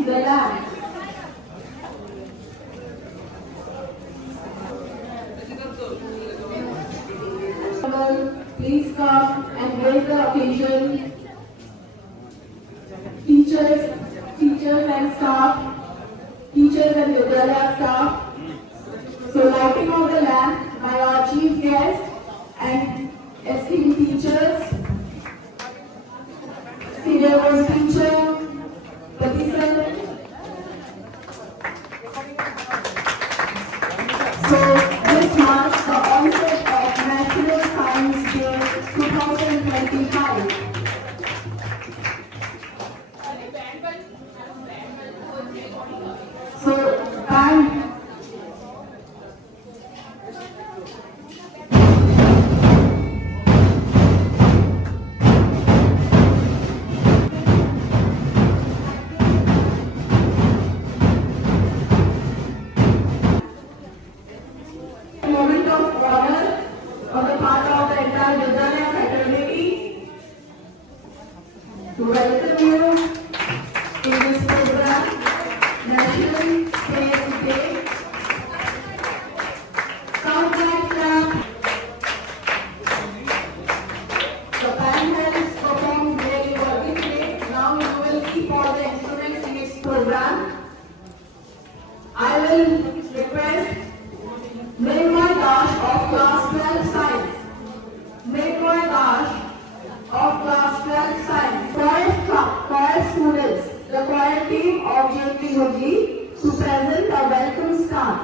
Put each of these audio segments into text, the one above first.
cleans the land. Please come and grace the occasion. Teachers and staff, teachers and Vidyalaya staff. So lighting of the lamp by our chief guest and esteemed teachers, senior vice teacher, Pati sir. So this marks the onset of National Science Day 2025. So band. Moment of honor on the part of the entire Vidyalaya fraternity to welcome you in this program, National Space Day. Sound like clap. The band has performed really worthily. Now you will keep all the instruments in its program. I will request Mrunmayee Dash of class 12 science. Mrunmayee Dash of class 12 science. Choir students, the choir team of JP Hooghly to present a welcome song.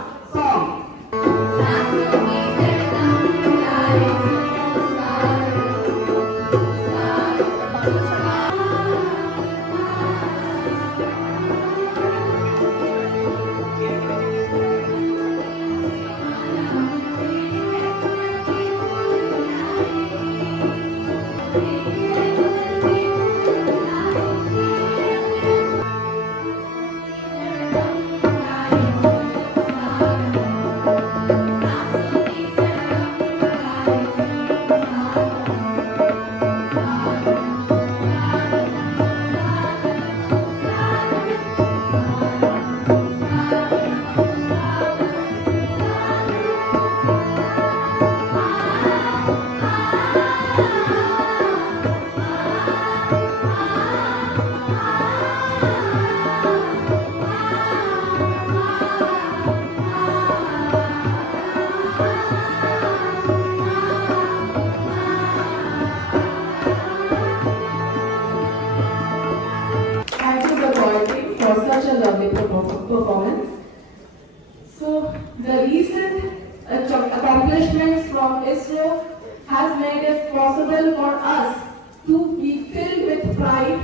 For such a lovely performance. So the recent accomplishments from ISRO has made it possible for us to be filled with pride,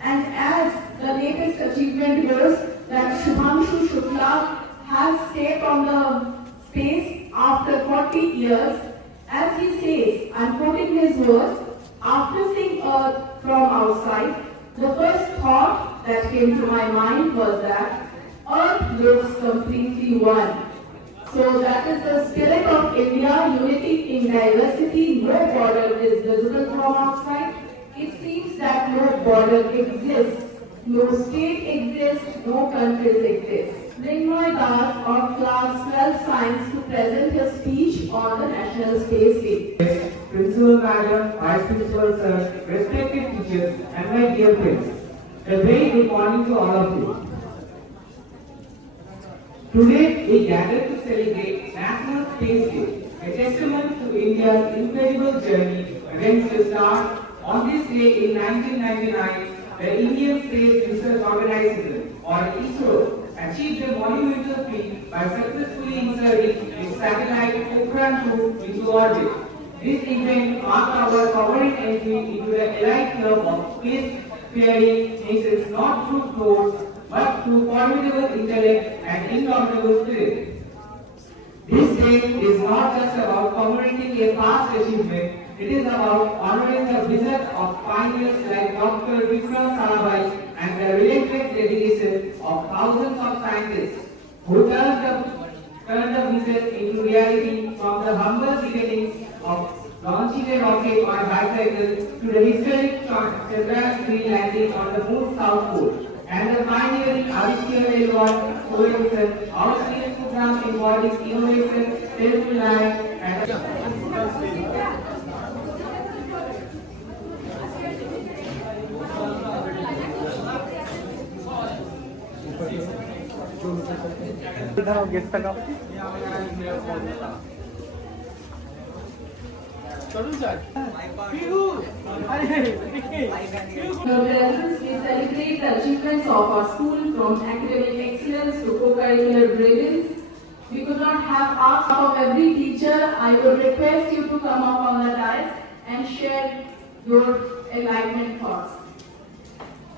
and as the latest achievement goes that Shubhanshu Shukla has stayed on the space after 40 years. As he says, I'm quoting his words, after seeing Earth from outside, the first thought that came to my mind was that Earth looks completely one. So that is the spirit of India, unity in diversity. No border is visible from outside. It seems that no border exists, no state exists, no countries exist. Mrunmayee Das of class 12 science to present his speech on the National Space Day. Principal Madam, Vice Principal Sir, respected teachers, and my dear friends, a very good morning to all of you. Today we gather to celebrate National Space Day, a testament to India's incredible journey against the stars. On this day in 1999, the Indian Space Research Organization, or ISRO, achieved a monumental feat by successfully inserting its satellite Pokhran-2 into orbit. This event marked our sovereign entry into the elite club of space-faring nations, not through force but through formidable intellect and indomitable spirit. This day is not just about commemorating a past achievement, it is about honoring the vision of pioneers like Dr. Vikram Sarabhai and the relentless dedication of thousands of scientists who turned the vision into reality, from the humble beginnings of launching a rocket on bicycle to the historic Chandrayaan-3 landing on the moon's south pole. and the pioneering Aditya Velwar Coalition, Australian program embodies innovation, self-reliance, and presence, we celebrate the achievements of our school from academic excellence to co-curricular brilliance. We could not have asked of every teacher. I would request you to come up on the dais and share your enlightenment thoughts.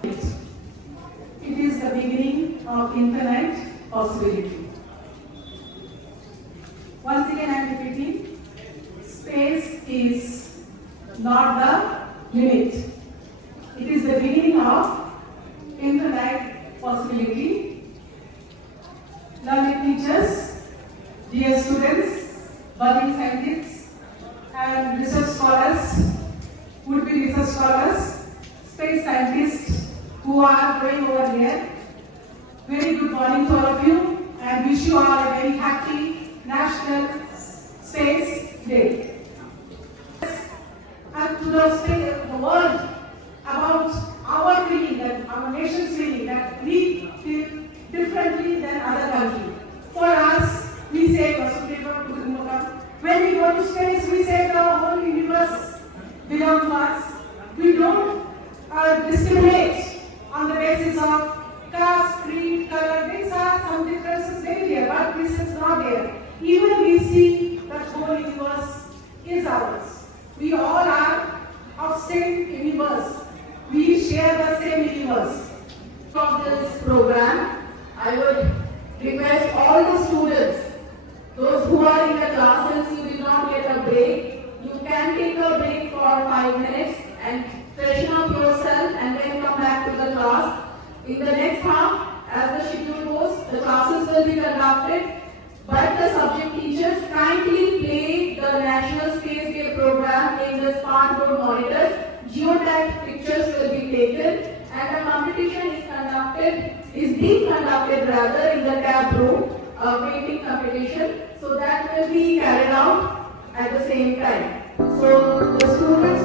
It is the beginning of infinite possibility. Once again, I am repeating, space is not the limit. It is the beginning of infinite possibility. Learning teachers, dear students, budding scientists, and research scholars, would-be research scholars, space scientists who are going over here. Very good morning to all of you, and wish you all a very happy National Space Day. And to the world about our feeling, that our nation's feeling, that we feel differently than other countries. For us, we say Vasudeva Kutumbakam. When we go to space, we say the whole universe belongs to us. We don't discriminate on the basis of caste, creed, color. These are some differences maybe there, but this is not there. Even we see that whole universe is ours. We all are of same universe. We share the same universe. From this program, I would request all the students, those who are in the classes, you did not get a break, you can take a break for 5 minutes and freshen up yourself and then come back to the class. In the next half, as the schedule goes, the classes will be conducted, but the subject teachers kindly play the National Space Day program in the smart board monitors. Geotag pictures will be taken, and the competition is being conducted rather in the tab room, a painting competition. So that will be carried out at the same time. So the students